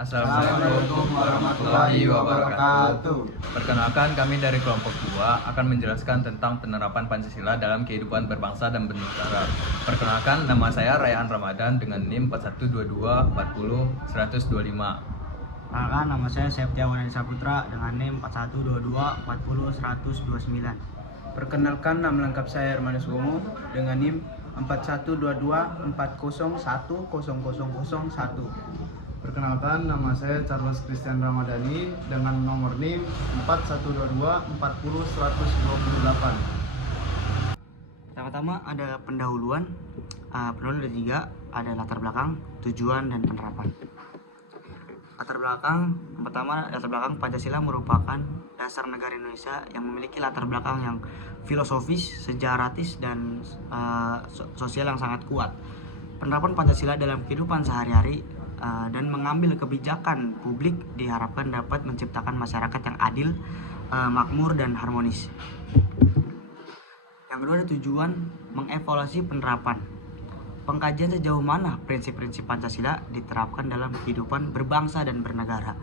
Assalamualaikum warahmatullahi wabarakatuh. Perkenalkan, kami dari kelompok 2 akan menjelaskan tentang penerapan Pancasila dalam kehidupan berbangsa dan bernegara. Perkenalkan, nama saya Rayaan Ramadan dengan NIM 4122400125. Perkenalkan, nama saya Septiawan Saputra dengan NIM 4122400129. Perkenalkan, nama lengkap saya Hermanus Gomo dengan NIM 412240100001. Perkenalkan, nama saya Charles Christian Ramadhani dengan nomor NIM 4122400128. Pertama-tama ada pendahuluan. Pendahuluan ada 3, ada latar belakang, tujuan, dan penerapan. Latar belakang, yang pertama, latar belakang Pancasila merupakan dasar negara Indonesia yang memiliki latar belakang yang filosofis, sejaratis, dan sosial yang sangat kuat. Penerapan Pancasila dalam kehidupan sehari-hari dan mengambil kebijakan publik diharapkan dapat menciptakan masyarakat yang adil, makmur, dan harmonis. Yang kedua ada tujuan, mengevaluasi penerapan. Pengkajian sejauh mana prinsip-prinsip Pancasila diterapkan dalam kehidupan berbangsa dan bernegara.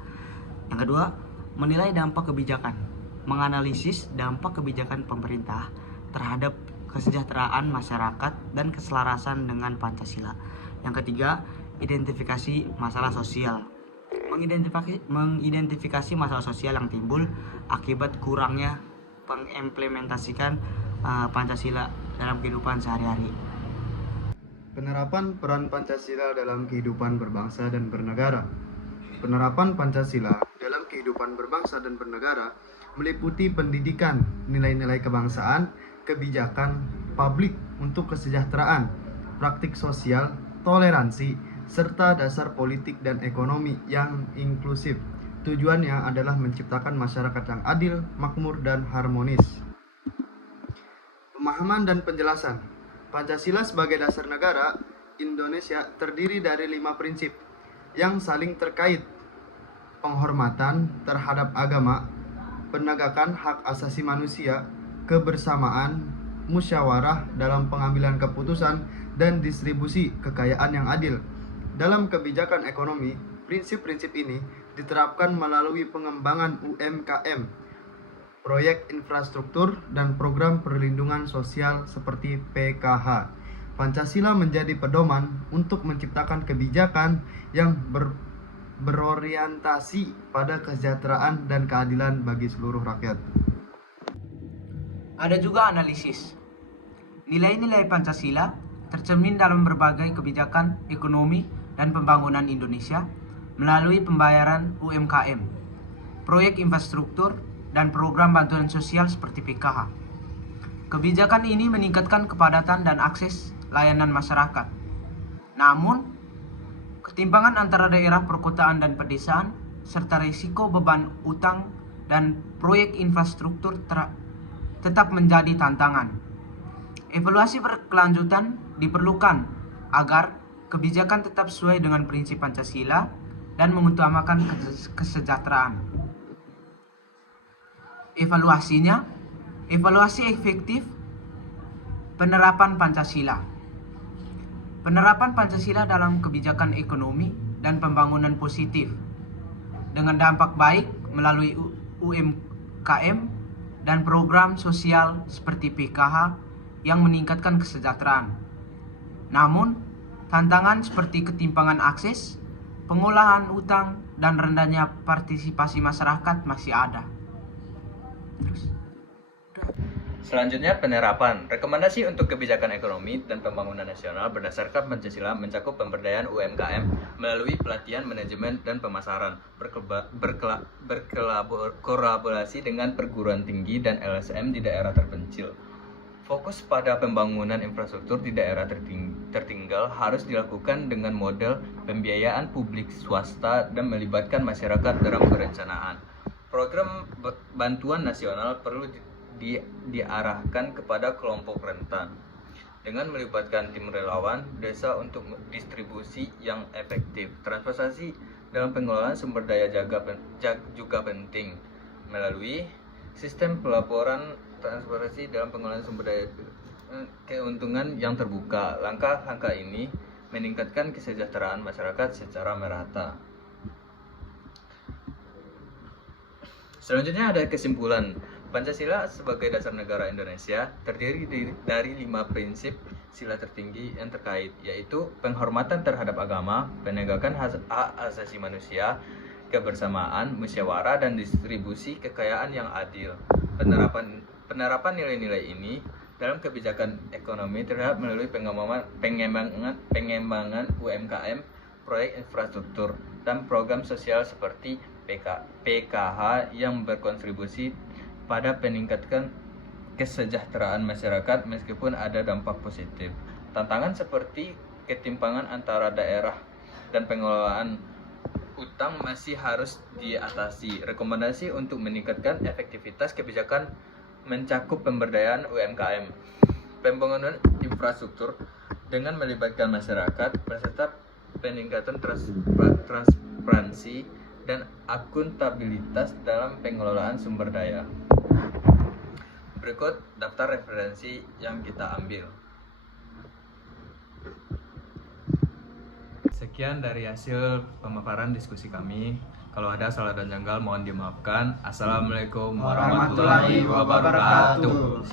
Yang kedua, menilai dampak kebijakan, menganalisis dampak kebijakan pemerintah terhadap kesejahteraan masyarakat dan keselarasan dengan Pancasila. Yang ketiga, identifikasi masalah sosial, mengidentifikasi masalah sosial yang timbul akibat kurangnya pengimplementasikan Pancasila dalam kehidupan sehari-hari. Penerapan peran Pancasila dalam kehidupan berbangsa dan bernegara. Penerapan Pancasila dalam kehidupan berbangsa dan bernegara meliputi pendidikan, nilai-nilai kebangsaan, kebijakan publik untuk kesejahteraan, praktik sosial, toleransi, serta dasar politik dan ekonomi yang inklusif. Tujuannya adalah menciptakan masyarakat yang adil, makmur, dan harmonis. Pemahaman dan penjelasan. Pancasila sebagai dasar negara Indonesia terdiri dari 5 prinsip yang saling terkait: penghormatan terhadap agama, penegakan hak asasi manusia, kebersamaan, musyawarah dalam pengambilan keputusan, dan distribusi kekayaan yang adil. Dalam kebijakan ekonomi, prinsip-prinsip ini diterapkan melalui pengembangan UMKM, proyek infrastruktur, dan program perlindungan sosial seperti PKH. Pancasila menjadi pedoman untuk menciptakan kebijakan yang berorientasi pada kesejahteraan dan keadilan bagi seluruh rakyat. Ada juga analisis. Nilai-nilai Pancasila tercermin dalam berbagai kebijakan ekonomi dan pembangunan Indonesia melalui pembayaran UMKM, proyek infrastruktur, dan program bantuan sosial seperti PKH. Kebijakan ini meningkatkan kepadatan dan akses layanan masyarakat. Namun, ketimpangan antara daerah perkotaan dan pedesaan serta risiko beban utang dan proyek infrastruktur tetap menjadi tantangan. Evaluasi berkelanjutan diperlukan agar kebijakan tetap sesuai dengan prinsip Pancasila dan mengutamakan kesejahteraan. Evaluasi efektif penerapan Pancasila. Penerapan Pancasila dalam kebijakan ekonomi dan pembangunan positif dengan dampak baik melalui UMKM dan program sosial seperti PKH yang meningkatkan kesejahteraan. Namun, tantangan seperti ketimpangan akses, pengolahan utang, dan rendahnya partisipasi masyarakat masih ada. Selanjutnya, penerapan. Rekomendasi untuk kebijakan ekonomi dan pembangunan nasional berdasarkan Pancasila mencakup pemberdayaan UMKM melalui pelatihan manajemen dan pemasaran, berkolaborasi dengan perguruan tinggi dan LSM di daerah terpencil. Fokus pada pembangunan infrastruktur di daerah tertinggal harus dilakukan dengan model pembiayaan publik swasta dan melibatkan masyarakat dalam perencanaan. Program bantuan nasional perlu diarahkan kepada kelompok rentan dengan melibatkan tim relawan desa untuk distribusi yang efektif. Transparansi dalam pengelolaan sumber daya juga penting melalui sistem pelaporan transparansi dalam pengelolaan sumber daya keuntungan yang terbuka. Langkah-langkah ini meningkatkan kesejahteraan masyarakat secara merata. Selanjutnya ada kesimpulan. Pancasila sebagai dasar negara Indonesia terdiri dari 5 prinsip sila tertinggi yang terkait, yaitu penghormatan terhadap agama, penegakan hak asasi manusia, kebersamaan, musyawarah, dan distribusi kekayaan yang adil. Penerapan nilai-nilai ini dalam kebijakan ekonomi terlihat melalui pengembangan UMKM, proyek infrastruktur, dan program sosial seperti PKH yang berkontribusi pada peningkatan kesejahteraan masyarakat meskipun ada dampak positif. Tantangan seperti ketimpangan antara daerah dan pengelolaan utang masih harus diatasi. Rekomendasi untuk meningkatkan efektivitas kebijakan mencakup pemberdayaan UMKM, pembangunan infrastruktur dengan melibatkan masyarakat, beserta peningkatan transparansi dan akuntabilitas dalam pengelolaan sumber daya. Berikut daftar referensi yang kita ambil. Sekian dari hasil pemaparan diskusi kami. Kalau ada salah dan janggal mohon dimaafkan. Assalamualaikum warahmatullahi wabarakatuh.